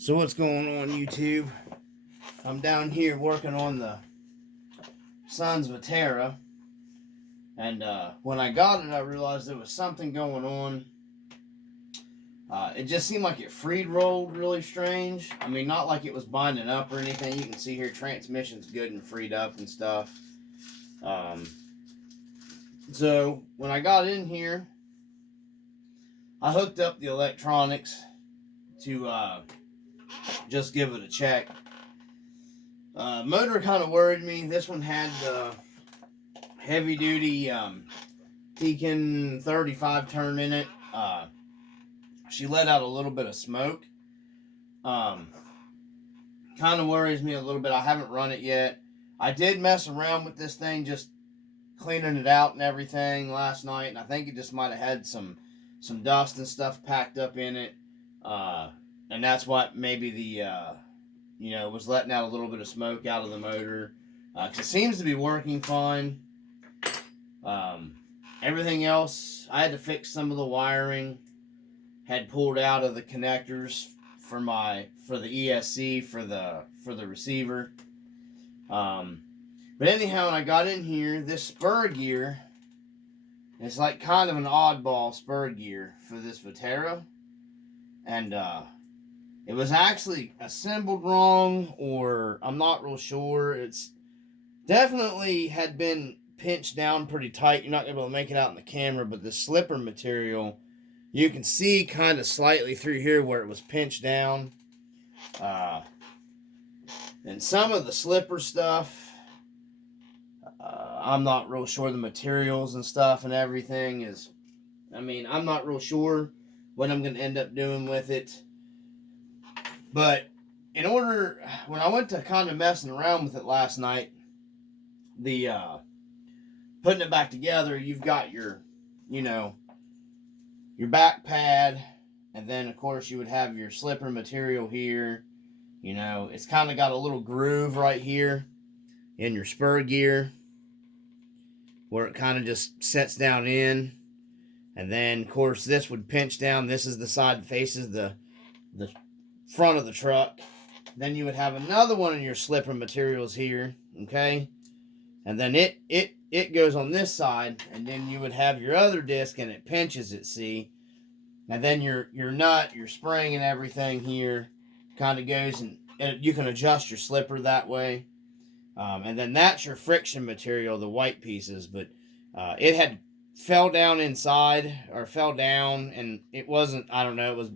So what's going on, YouTube? I'm down here working on the son's Vaterra, and when I got it, I realized there was something going on. It just seemed like it freed rolled really strange. I mean, not like it was binding up or anything. You can see here transmission's good and freed up and stuff. So when I got in here, I hooked up the electronics to just give it a check. Motor kind of worried me. This one had the heavy duty Deacon 35 turn in it. She let out a little bit of smoke. Kind of worries me a little bit. I haven't run it yet. I did mess around with this thing, just cleaning it out and everything last night, and I think it just might have had some dust and stuff packed up in it. And that's what maybe the was letting out a little bit of smoke out of the motor. 'Cause it seems to be working fine. Everything else, I had to fix some of the wiring. Had pulled out of the connectors for the ESC for the receiver. But anyhow, when I got in here, this spur gear is like kind of an oddball spur gear for this Vaterra, and it was actually assembled wrong, or I'm not real sure. It's definitely had been pinched down pretty tight. You're not able to make it out in the camera, but the slipper material, you can see kind of slightly through here where it was pinched down. And some of the slipper stuff, I'm not real sure the materials and stuff and everything is, I'm not real sure what I'm going to end up doing with it. But when I went to kind of messing around with it last night, the putting it back together, you've got your back pad, and then of course you would have your slipper material here. It's kind of got a little groove right here in your spur gear where it kind of just sets down in, and then of course this would pinch down. This is the side that faces the front of the truck. Then you would have another one of your slipper materials here, okay, and then it goes on this side, and then you would have your other disc and it pinches it, see, and then your nut, your spring and everything here kind of goes, and you can adjust your slipper that way. And then that's your friction material, the white pieces. But it had fell down inside, or fell down, and it wasn't, I don't know,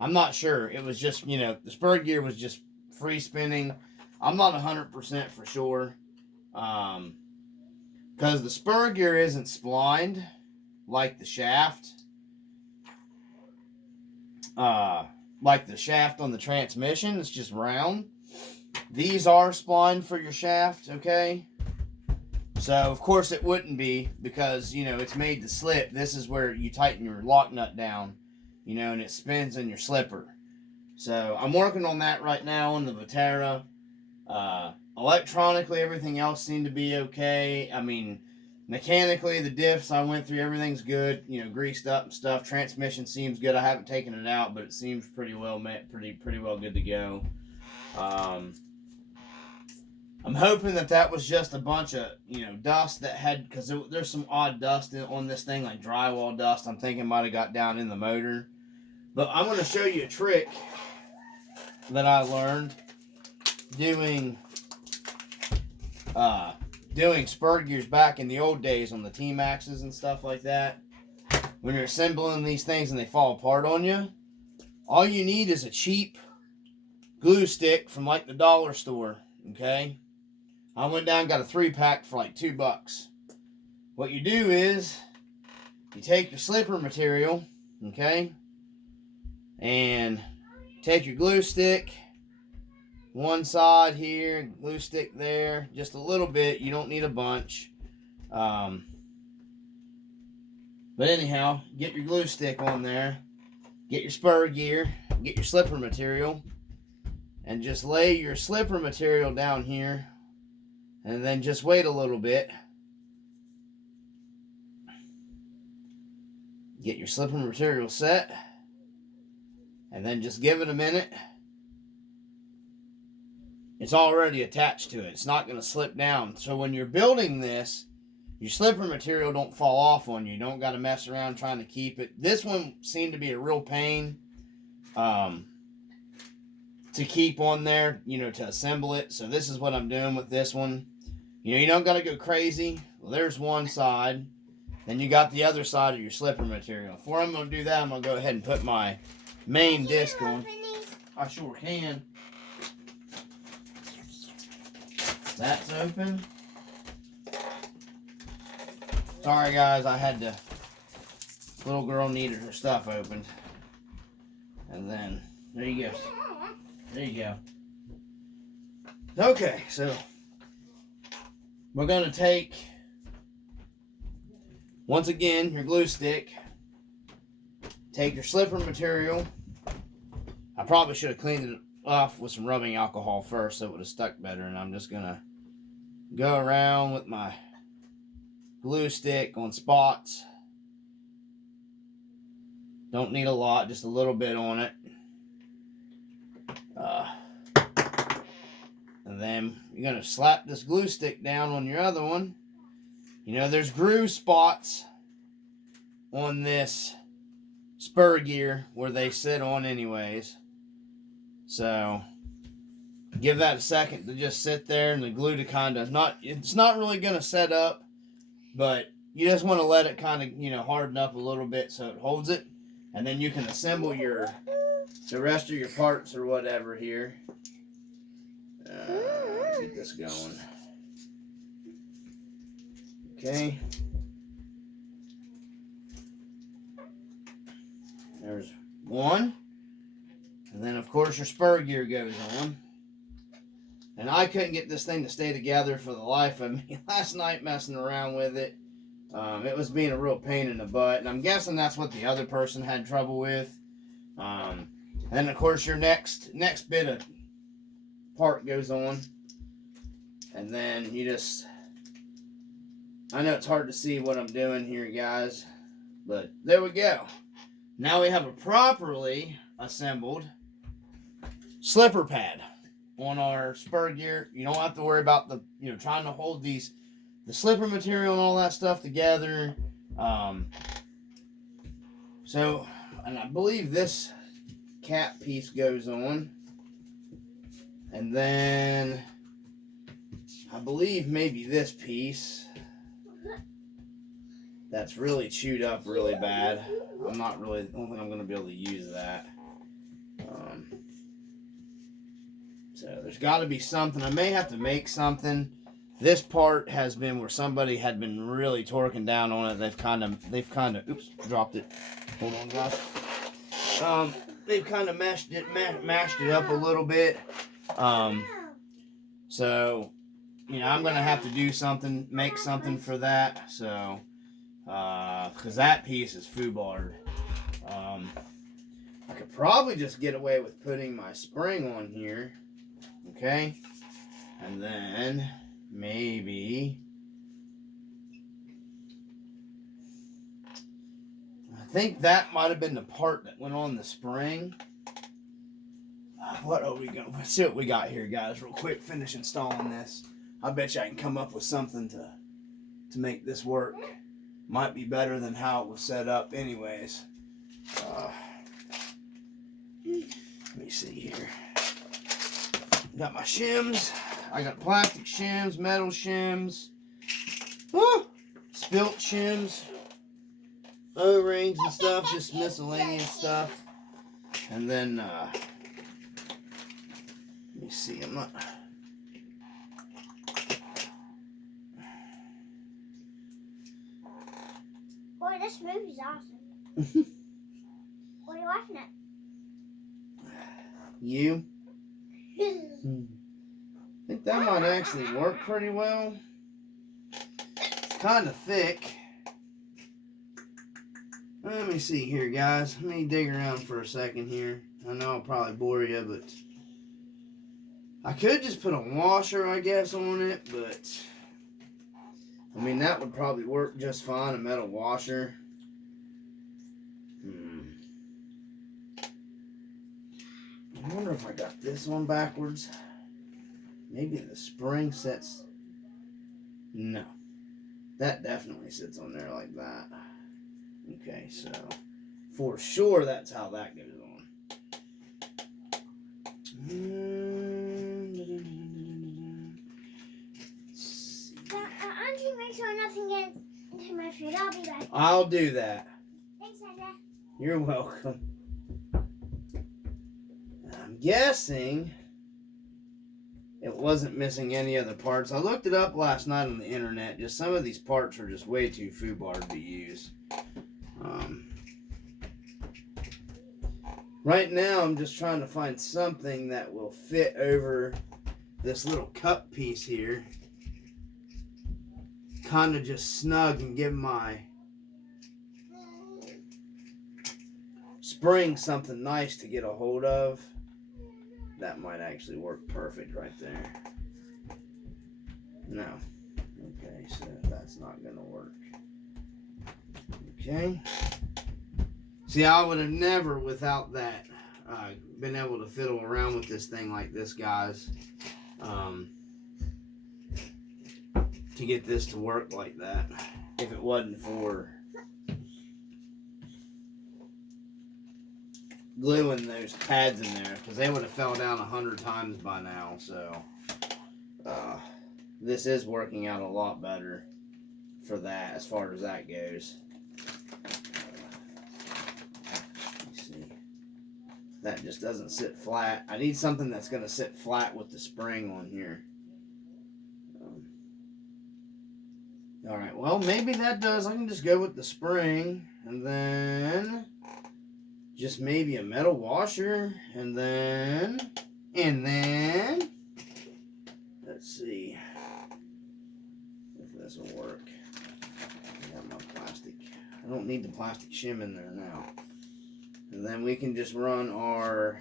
I'm not sure. It was just, the spur gear was just free spinning. I'm not 100% for sure. Because the spur gear isn't splined like the shaft. Like the shaft on the transmission, it's just round. These are splined for your shaft, okay? So, of course, it wouldn't be, because, it's made to slip. This is where you tighten your lock nut down, and it spins in your slipper. So, I'm working on that right now on the Vaterra. Electronically, everything else seemed to be okay. Mechanically, the diffs I went through, everything's good, greased up and stuff. Transmission seems good. I haven't taken it out, but it seems pretty well pretty well good to go. I'm hoping that was just a bunch of, dust that had, because there's some odd dust on this thing, like drywall dust. I'm thinking might have got down in the motor. But I'm going to show you a trick that I learned doing spur gears back in the old days on the T-Maxes and stuff like that. When you're assembling these things and they fall apart on you, all you need is a cheap glue stick from like the dollar store, okay? I went down and got a 3-pack for like $2. What you do is you take your slipper material, okay, and take your glue stick, one side here, glue stick there, just a little bit. You don't need a bunch. But anyhow, get your glue stick on there, get your spur gear, get your slipper material, and just lay your slipper material down here, and then just wait a little bit. Get your slipper material set, and then just give it a minute. it's already attached to it. It's not going to slip down. So when you're building this, your slipper material don't fall off on you. You don't got to mess around trying to keep it. This one seemed to be a real pain to keep on there, you know, to assemble it. So this is what I'm doing with this one. You know, you don't got to go crazy. Well, there's one side. Then you got the other side of your slipper material. Before I'm going to do that, I'm going to go ahead and put my main disc on. I sure can. That's open. Sorry guys, I had to, little girl needed her stuff opened. And then, there you go. There you go. Okay, so we're going to take, once again, your glue stick. Take your slipper material. I probably should have cleaned it off with some rubbing alcohol first so it would have stuck better. And I'm just going to go around with my glue stick on spots. Don't need a lot, just a little bit on it. And then you're going to slap this glue stick down on your other one. You know, there's groove spots on this spur gear where they sit on anyways. So give that a second to just sit there, and the glue to kind of it's not really going to set up, but you just want to let it kind of, you know, harden up a little bit so it holds it. And then you can assemble the rest of your parts or whatever here. Get this going. Okay. There's one. And then, of course, your spur gear goes on. And I couldn't get this thing to stay together for the life of me last night messing around with it. It was being a real pain in the butt. And I'm guessing that's what the other person had trouble with. And, of course, your next bit of part goes on. And then you just... I know it's hard to see what I'm doing here, guys. But there we go. Now we have a properly assembled slipper pad on our spur gear. You don't have to worry about the, you know, trying to hold the slipper material and all that stuff together. So, and I believe this cap piece goes on. And then I believe maybe this piece that's really chewed up really bad. I don't think I'm going to be able to use that. So there's got to be something. I may have to make something. This part has been where somebody had been really torquing down on it. They've kind of, oops, dropped it. Hold on, guys. They've kind of mashed it up a little bit. So, you know, I'm going to have to do something, make something for that. So, because that piece is foobarred. I could probably just get away with putting my spring on here. Okay. And then maybe I think that might have been the part that went on the spring. What are we going to... Let's see what we got here, guys, real quick. Finish installing this. I bet you I can come up with something to make this work. Might be better than how it was set up anyways. Let me see here. Got my shims. I got plastic shims, metal shims, spilt shims, O-rings and stuff, just miscellaneous stuff. And then, let me see, I'm not... Boy, this movie's awesome. What are you laughing at? You? I think that might actually work pretty well. It's kind of thick. Let me see here, guys. Let me dig around for a second here. I know I'll probably bore you, but I could just put a washer, I guess, on it, but I mean, that would probably work just fine, a metal washer. I wonder if I got this one backwards. Maybe the spring sits. No. That definitely sits on there like that. Okay, so for sure that's how that goes on. Auntie, make sure nothing gets into my food. I'll be back. I'll do that. Thanks, Dada. You're welcome. I'm guessing it wasn't missing any other parts. I looked it up last night on the internet. Just some of these parts are just way too foobar to use. Right now, I'm just trying to find something that will fit over this little cup piece here. Kind of just snug and give my spring something nice to get a hold of. That might actually work perfect right there. No. Okay, so that's not going to work. Okay. See, I would have never, without that, been able to fiddle around with this thing like this, guys. To get this to work like that. If it wasn't for gluing those pads in there, because they would have fell down 100 times by now. So this is working out a lot better for that, as far as that goes. Let's see, that just doesn't sit flat. I need something that's going to sit flat with the spring on here. All right, well, maybe that does. I can just go with the spring, and then just maybe a metal washer, and then let's see if this will work. I got my plastic. I don't need the plastic shim in there now. And then we can just run our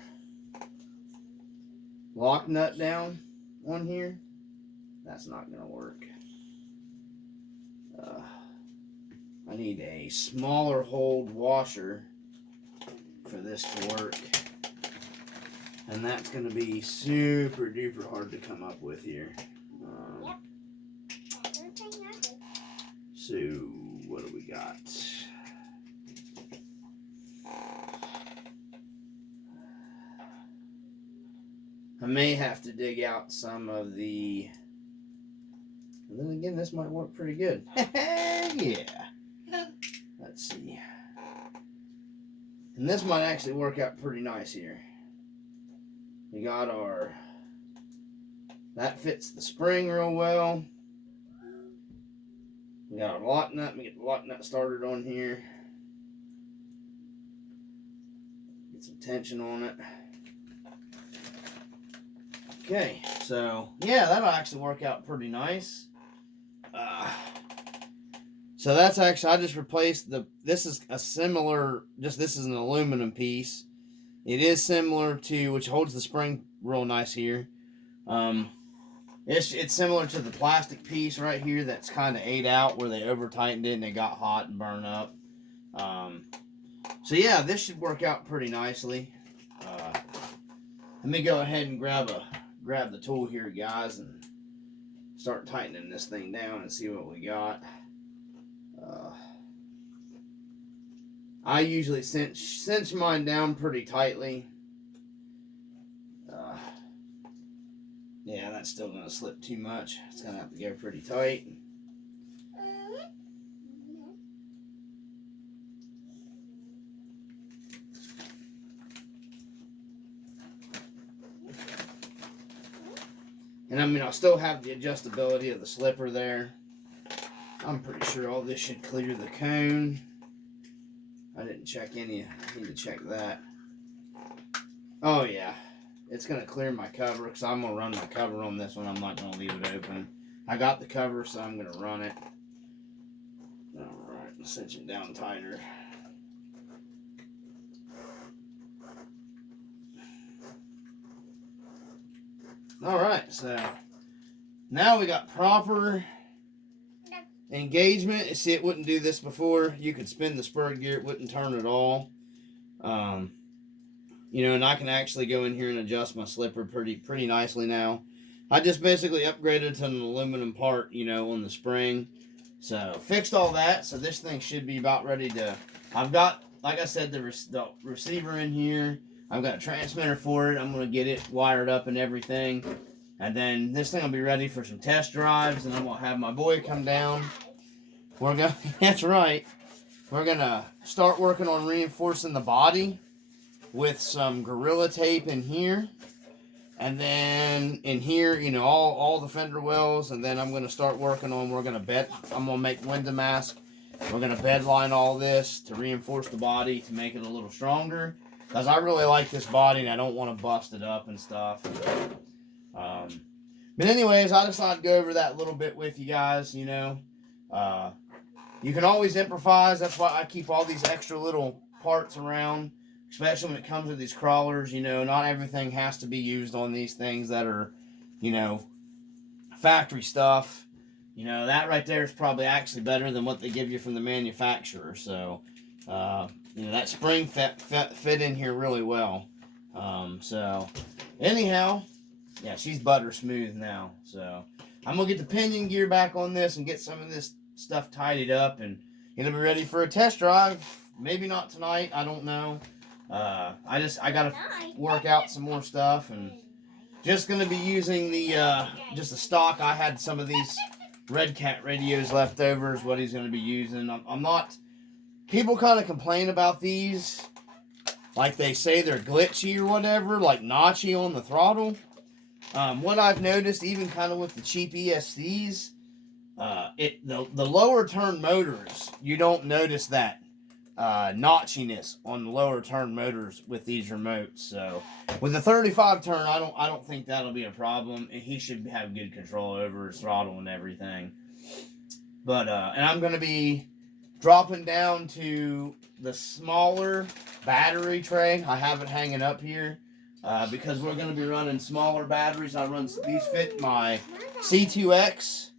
lock nut down on here. That's not going to work. I need a smaller hold washer for this to work. And that's going to be super duper hard to come up with here. Yep. So, what do we got? I may have to dig out some of the... And then again, this might work pretty good. Yeah. Let's see. And this might actually work out pretty nice here. We got our... That fits the spring real well. We got our lock nut. Let me get the lock nut started on here. Get some tension on it. Okay, so yeah, that'll actually work out pretty nice. So that's actually, I just replaced this is a similar, just this is an aluminum piece. It is similar to, which holds the spring real nice here. It's similar to the plastic piece right here that's kind of ate out where they over tightened it and it got hot and burned up. So yeah, this should work out pretty nicely. Let me go ahead and grab the tool here, guys, and start tightening this thing down and see what we got. I usually cinch mine down pretty tightly. Yeah, that's still going to slip too much. It's going to have to go pretty tight. And I mean, I'll still have the adjustability of the slipper there. I'm pretty sure all this should clear the cone. I didn't check any. I need to check that. Oh, yeah. It's going to clear my cover because I'm going to run my cover on this one. I'm not going to leave it open. I got the cover, so I'm going to run it. Alright, cinch it down tighter. Alright, so now we got proper engagement. See, it wouldn't do this before. You could spin the spur gear, it wouldn't turn at all. You know, and I can actually go in here and adjust my slipper pretty nicely now. I just basically upgraded to an aluminum part, you know, on the spring. So fixed all that. So this thing should be about ready to. I've got, like I said, the receiver in here. I've got a transmitter for it. I'm gonna get it wired up and everything, and then this thing will be ready for some test drives. And I'm gonna have my boy come down. We're gonna. That's right. We're gonna start working on reinforcing the body with some Gorilla Tape in here. And then in here, you know, all the fender wells, and then I'm going to start working on, I'm going to make window mask. We're going to bed line all this to reinforce the body to make it a little stronger. Because I really like this body and I don't want to bust it up and stuff. But anyways, I decided to go over that a little bit with you guys, you know. You can always improvise. That's why I keep all these extra little parts around. Especially when it comes to these crawlers, you know, not everything has to be used on these things that are, you know, factory stuff. You know, that right there is probably actually better than what they give you from the manufacturer. So, you know, that spring fit in here really well. So, anyhow, yeah, she's butter smooth now. So, I'm going to get the pinion gear back on this and get some of this stuff tidied up. And it'll be ready for a test drive. Maybe not tonight. I don't know. I gotta work out some more stuff, and just gonna be using the just the stock. I had some of these Red Cat radios left over is what he's gonna be using. I'm not. People kind of complain about these, like they say they're glitchy or whatever, like notchy on the throttle. What I've noticed, even kind of with the cheap ESCs, the lower turn motors, you don't notice that notchiness on the lower turn motors with these remotes. So with the 35 turn, I don't think that'll be a problem. He should have good control over his throttle and everything. But and I'm gonna be dropping down to the smaller battery tray. I have it hanging up here because we're gonna be running smaller batteries. These fit my C2X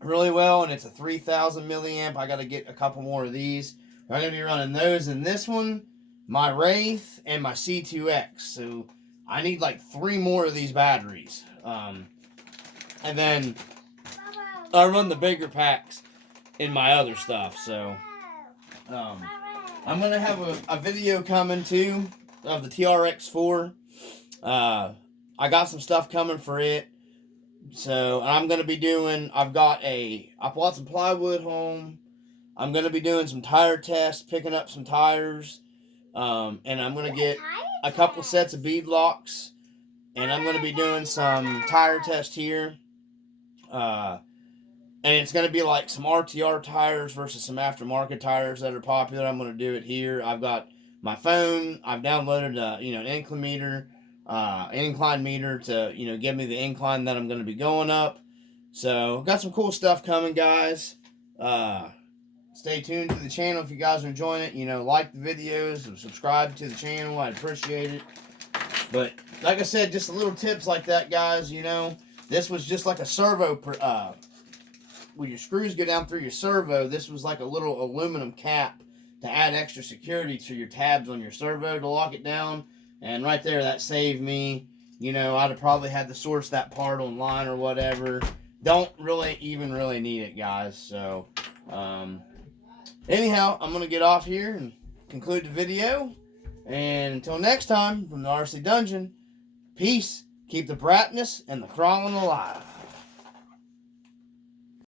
really well, and it's a 3,000 milliamp. I got to get a couple more of these. I'm going to be running those in this one, my Wraith, and my C2X. So I need like 3 more of these batteries. And then I run the bigger packs in my other stuff. So I'm going to have a video coming too of the TRX4. I got some stuff coming for it. So I'm going to be doing, I bought some plywood home. I'm going to be doing some tire tests, picking up some tires. And I'm going to get a couple sets of bead locks. And I'm going to be doing some tire test here. And it's going to be like some RTR tires versus some aftermarket tires that are popular. I'm going to do it here. I've got my phone. I've downloaded an incline meter to, give me the incline that I'm going to be going up. So got some cool stuff coming, guys. Stay tuned to the channel if you guys are enjoying it. Like the videos and subscribe to the channel. I'd appreciate it. But like I said, just little tips like that, guys. This was just like a servo. When your screws go down through your servo, this was like a little aluminum cap to add extra security to your tabs on your servo to lock it down. And right there, that saved me. I'd have probably had to source that part online or whatever. Don't really need it, guys. So, anyhow, I'm going to get off here and conclude the video. And until next time, from the RC Dungeon, peace, keep the brightness and the crawling alive.